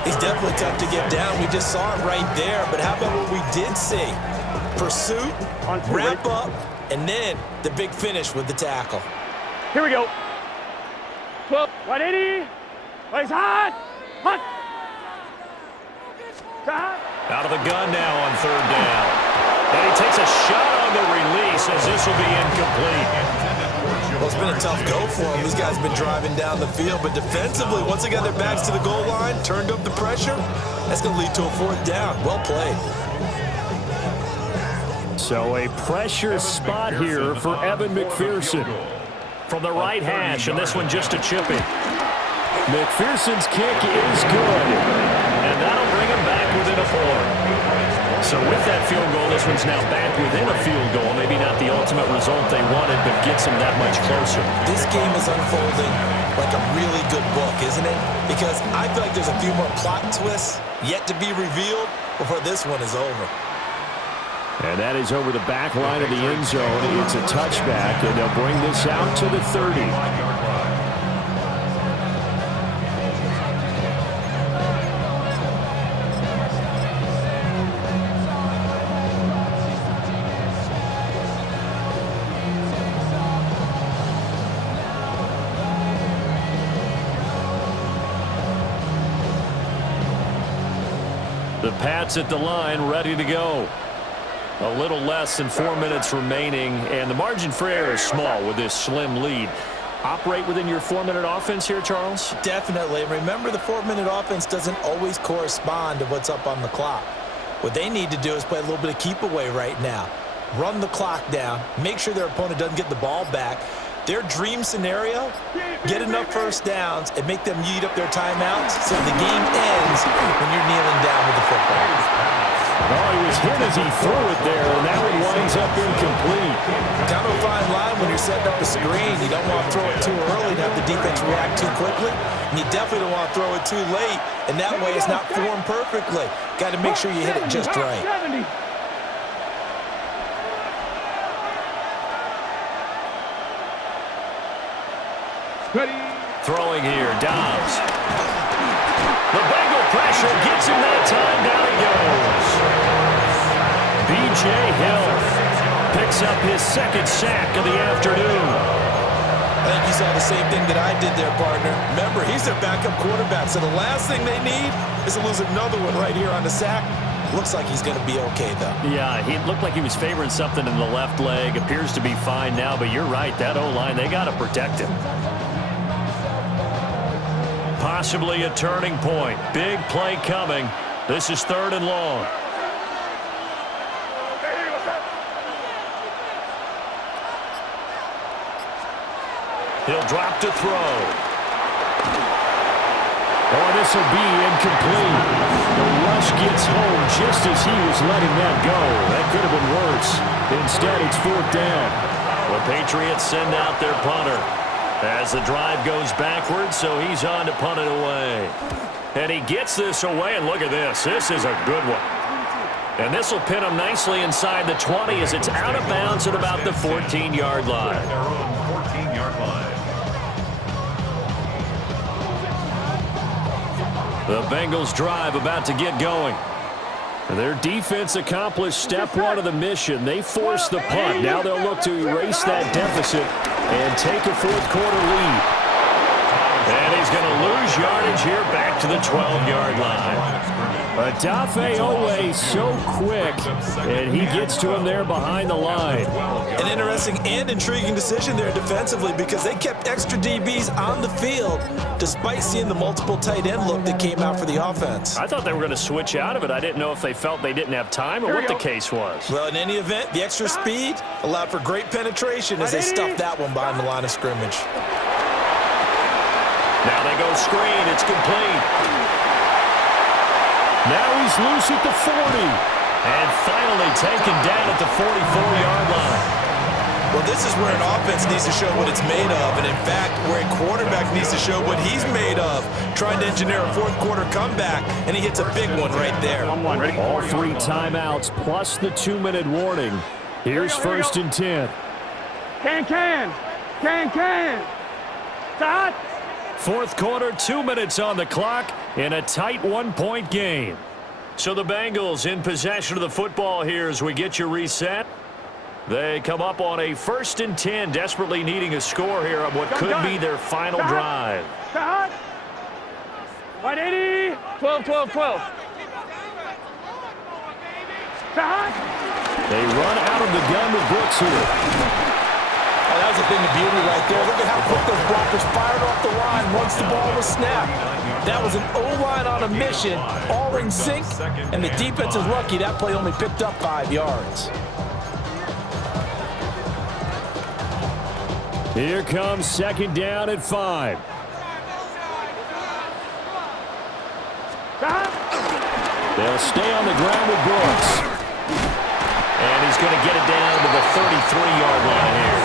He's definitely tough to get down. We just saw it right there. But how about what we did see? Pursuit, wrap up, and then the big finish with the tackle. Here we go. 12, 180. Place hot. Hot. Stop. Out of the gun now on 3rd down. And he takes a shot on the release as this will be incomplete. Well, it's been a tough go for them. These guys have been driving down the field, but defensively, once they got their backs to the goal line, turned up the pressure, that's going to lead to a 4th down. Well played. So a pressure spot here for Evan McPherson from the right hash, and this one just a chip in. McPherson's kick is good, and that'll bring him back within a 4. So with that field goal, this one's now back within a field goal. Maybe not the ultimate result they wanted, but gets them that much closer. This game is unfolding like a really good book, isn't it? Because I feel like there's a few more plot twists yet to be revealed before this one is over. And that is over the back line of the end zone. It's a touchback, and they'll bring this out to the 30. The Pats at the line, ready to go. A little less than 4 minutes remaining, and the margin for error is small with this slim lead. Operate within your 4-minute offense here, Charles? Definitely. Remember, the 4-minute offense doesn't always correspond to what's up on the clock. What they need to do is play a little bit of keep away right now. Run the clock down. Make sure their opponent doesn't get the ball back. Their dream scenario, get enough 1st downs and make them eat up their timeouts so the game ends when you're kneeling down with the football. Oh, he was hit as he threw it there, and that one winds up incomplete. Kind of a fine line when you're setting up a screen. You don't want to throw it too early and have the defense react too quickly. And you definitely don't want to throw it too late, and that way it's not formed perfectly. Got to make sure you hit it just right. Throwing here, Dobbs. The Bengal pressure gets him that time. Down he goes. B.J. Hill picks up his 2nd sack of the afternoon. I think you saw the same thing that I did there, partner. Remember, he's their backup quarterback, so the last thing they need is to lose another one right here on the sack. Looks like he's going to be okay, though. Yeah, he looked like he was favoring something in the left leg. Appears to be fine now, but you're right. That O-line, they got to protect him. Possibly a turning point. Big play coming. This is 3rd and long. He'll drop to throw. Oh, this will be incomplete. The rush gets home just as he was letting that go. That could have been worse. Instead, it's 4th down. The Patriots send out their punter as the drive goes backwards, so he's on to punt it away. And he gets this away, and look at this. This is a good one. And this will pin him nicely inside the 20 as it's out of bounds at about the 14-yard line. Their own 14-yard line. The Bengals drive about to get going. Their defense accomplished step 1 of the mission. They forced the punt. Now they'll look to erase that deficit and take a 4th quarter lead. And he's going to lose yardage here back to the 12-yard line. Odafe Oweh so quick, and he gets to him there behind the line. An interesting and intriguing decision there defensively because they kept extra DBs on the field despite seeing the multiple tight end look that came out for the offense. I thought they were going to switch out of it. I didn't know if they felt they didn't have time or what the case was. Well, in any event, the extra speed allowed for great penetration as they stuffed that one behind the line of scrimmage. Now they go screen. It's complete. Now he's loose at the 40. And finally taken down at the 44-yard line. Well, this is where an offense needs to show what it's made of. And, in fact, where a quarterback needs to show what he's made of. Trying to engineer a 4th quarter comeback. And he hits a big one right there. All 3 timeouts plus the 2-minute warning. Here's 1st and 10. Can. Stop. 4th quarter, 2 minutes on the clock in a tight 1-point game. So the Bengals in possession of the football here as we get you reset. They come up on a 1st and 10, desperately needing a score here on what could be their final drive. Stop. 180. 12. Stop. They run out of the gun with Brooks here. Oh, that was a thing of beauty right there. Look at how quick those blockers fired off the line once the ball was snapped. That was an O-line on a mission, all in sync, and the defense is lucky that play only picked up 5 yards. Here comes 2nd down at 5. They'll stay on the ground with Brooks. And he's going to get it down to the 33-yard line here.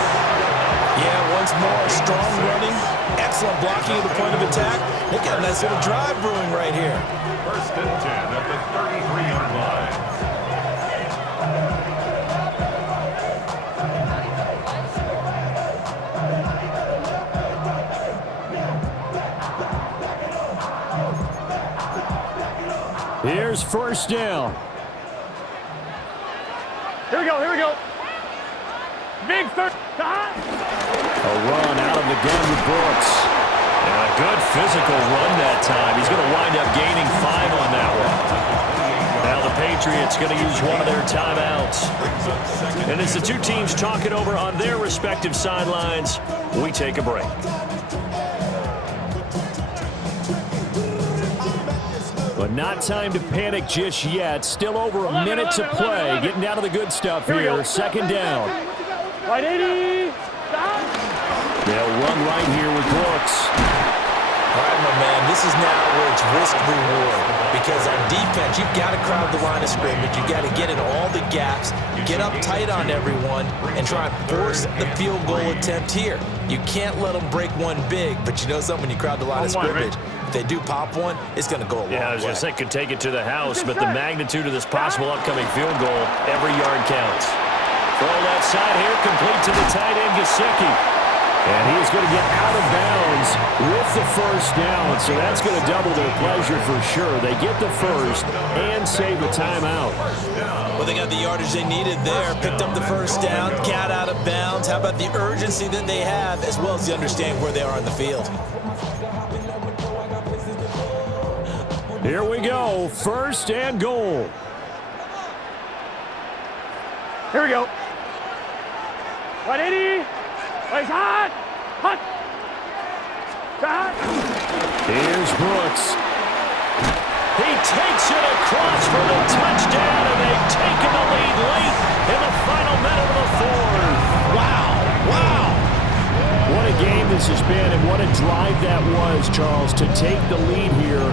Yeah, once more, strong running, excellent blocking at the point of attack. They got a nice little drive brewing right here. 1st and 10 at the 33-yard line. Here's 1st down. Here we go. Big 3rd. A run out of the gun with Brooks. And a good physical run that time. He's going to wind up gaining 5 on that one. Now the Patriots going to use one of their timeouts. And as the 2 teams talk it over on their respective sidelines, we take a break. But not time to panic just yet. Still over a minute to play. Getting down to the good stuff here. 2nd down. 180. Stop. They'll run right here with Brooks. All right, my man, this is now where it's risk-reward. Because on defense, you've got to crowd the line of scrimmage. You've got to get in all the gaps, get up tight on everyone, and try and force the field goal attempt here. You can't let them break one big, but you know something, when you crowd the line of scrimmage, if they do pop one, it's going to go a long way. Yeah, I was going to say, could take it to the house, but the magnitude of this possible upcoming field goal, every yard counts. Throw left side here, complete to the tight end, Gesicki. And he is going to get out of bounds with the 1st down, so that's going to double their pleasure for sure. They get the 1st and save the timeout. Well, they got the yardage they needed there, picked up the 1st down, got out of bounds. How about the urgency that they have, as well as the understanding where they are on the field? Here we go, 1st and goal. Here we go. 180. Place hot. Hot. Hot. Here's Brooks. He takes it across for the touchdown, and they've taken the lead late in the final minute of the fourth. Wow. Wow. What a game this has been, and what a drive that was, Charles, to take the lead here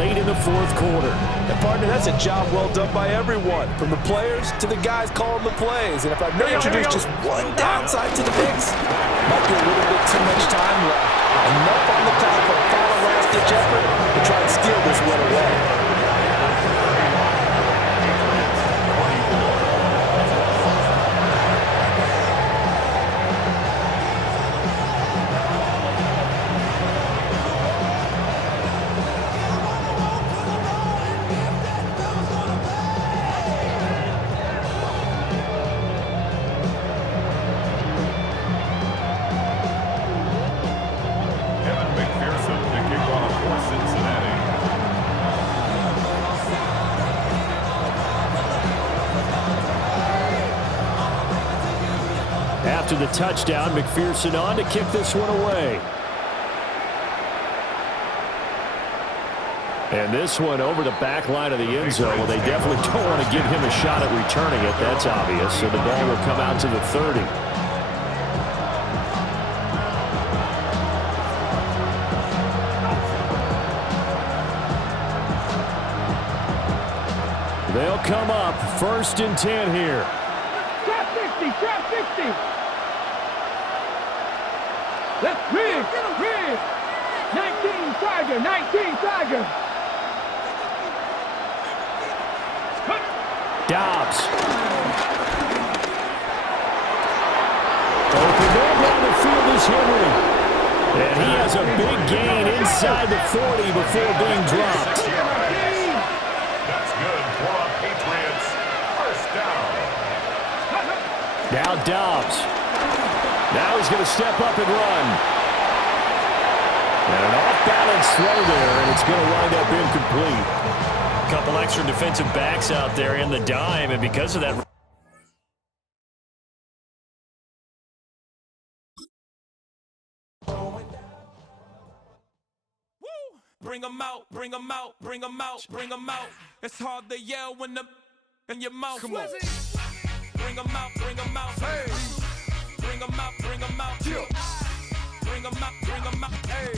late in the fourth quarter. And partner, that's a job well done by everyone, from the players to the guys calling the plays. And if I may introduce just one downside to the mix, might be a little bit too much time left. Enough on the clock for a final last-ditch effort to try and steal this one away. After the touchdown, McPherson on to kick this one away. And this one over the back line of the end zone. Well, they definitely don't want to give him a shot at returning it. That's obvious. So the ball will come out to the 30. They'll come up 1st and 10 here. Trap 60. Trap 60. Left rig. 19 Tiger. 19 Tiger. Dobbs. Open up down the field is Henry. And he has a big gain inside the 40 before being dropped. That's good for a Patriots first down. Now Dobbs. Now he's going to step up and run. And an off-balance throw there, and it's going to wind up incomplete. A couple extra defensive backs out there in the dime, and because of that... Bring 'em out, bring 'em out, bring 'em out, bring 'em out. It's hard to yell when the in your mouth. Come on. Bring 'em out, bring 'em out. Hey. Bring 'em out, bring 'em out. Bring 'em out, bring 'em out. Hey.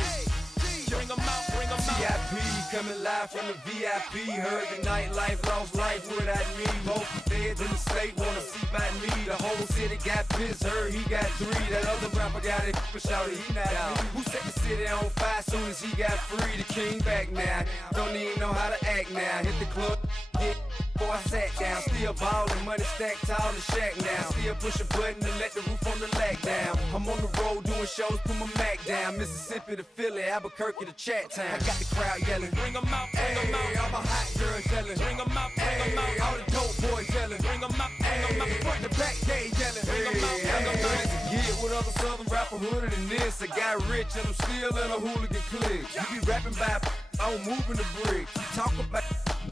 Bring 'em out, bring 'em out. VIP coming live from the VIP. Heard the nightlife, lost life without me. Both feds in the state wanna see by me. The whole city got pissed, heard he got 3. That other rapper got it, but shouted he not me. Who set the city on fire soon as he got free? The king back now, don't even know how to act now. Hit the club, get before I sat down. Still ballin', money stacked tall in the shack now. Still push a button and let the roof on the lack down. I'm on the road doing shows, put my Mac down. Mississippi to Philly, Albuquerque to Chat Town. I got the crowd yelling, Bring 'em out, bring 'em out. all my hot girls yelling, Bring 'em out, bring 'em out. all the dope boys yelling, Bring 'em out, bring 'em out. front to back they yelling, Bring 'em out, bring 'em out. I to get with other southern rapper hooded than this. I got rich and I'm still in a hooligan clique. You be rapping by I'm moving the bricks. You talk about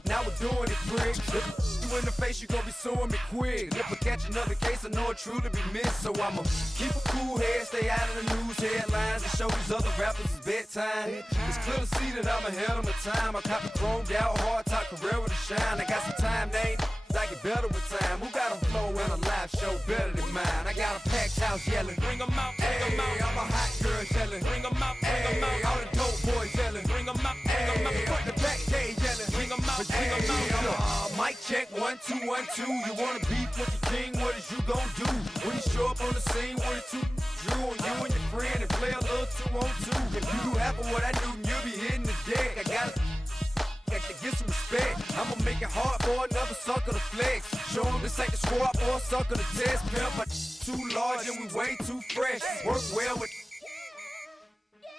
now we're doing it, prick. You in the face, you gon' be suing me quick. If I catch another case, I know it truly be missed. So I'ma keep a cool head, stay out of the news headlines, and show these other rappers it's bedtime. It's clear to see that I'm ahead of my time. I cop the chromed out, hard top career with a shine. I got some time, name. I get better with time. Who got a flow and a live show better than mine? I got a packed house yelling. Bring 'em out, bring 'em out. All my hot girls yelling. Bring 'em out, bring 'em out. All the dope boys yelling. Bring 'em out, bring 'em out. Front to back they yelling. Bring 'em out, bring 'em out. Mic check 1 2 1 2. You wanna beef with the king? What is you gon' do when you show up on the scene with a 2 Drew on you and your friend and play a little 2-on-2? If you do half of what I do, you'll be hitting the deck. I gotta to get some respect. I'ma make it hard for another sucker to flex. Show him this ain't the squad or a sucker to test. Pimp, but too large and we way too fresh. Work well with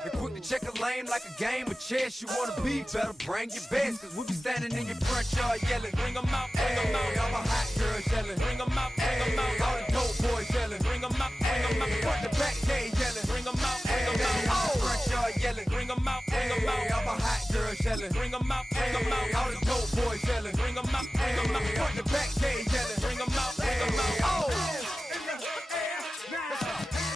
and quick to check a lane like a game of chess. You wanna be better, bring your best. Cause we be standing in your front yard yelling. Bring 'em out, bring 'em out. All my hot girls yelling. Bring 'em out, bring 'em out. All the dope boys yelling. Bring 'em out, bring 'em out. Front to back they yelling. Bring 'em out, bring 'em out. Front yard yelling. Bring 'em out, bring 'em out. All my hot girls yelling. Bring 'em out, bring 'em out. All the dope boys yelling. Bring 'em out, bring 'em out. Front to back they